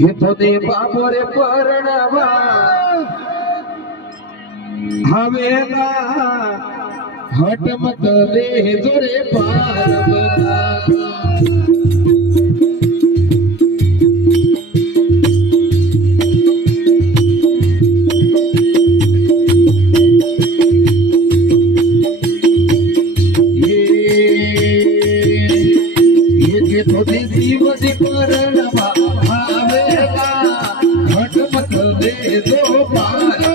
घेतो दे बाबोरे परणावा हवेला हटमत दे जोरे पार्वता घेतो दे शिवजी परणावा हवेला हटमत दे जो पार्वता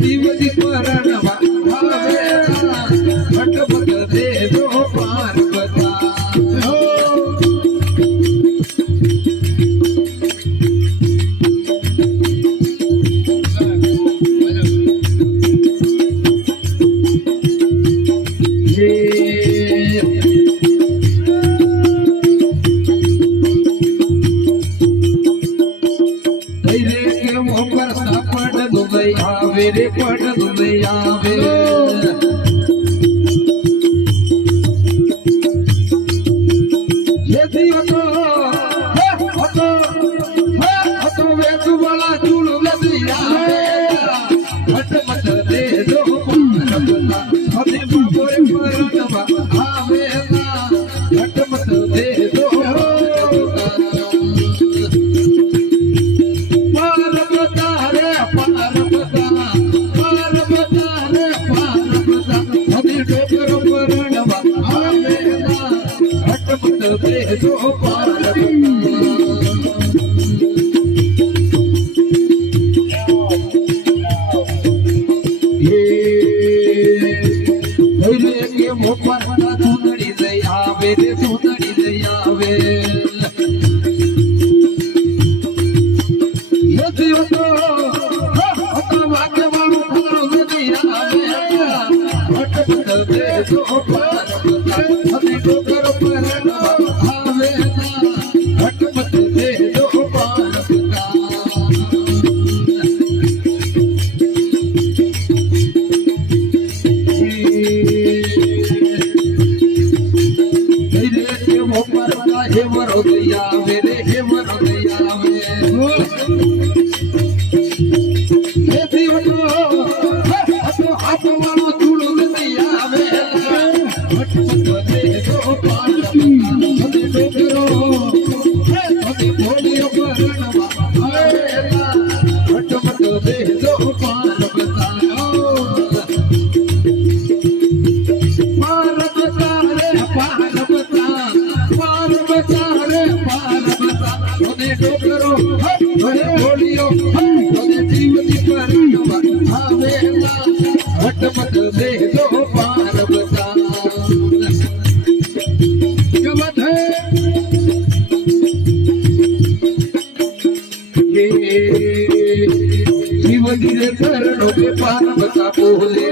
शिवजी परणावा हटमत दे जो पार्वता रे पट दुबई आवे ये दियो तो वेतु वाला चूड़ लदिया हट मत दे दो पार्वता हदे बाबोरे परणावा आवेला हट मत दे दो पार्वता रे पार्वता शिवगिरे चरणों में पार्वता बोले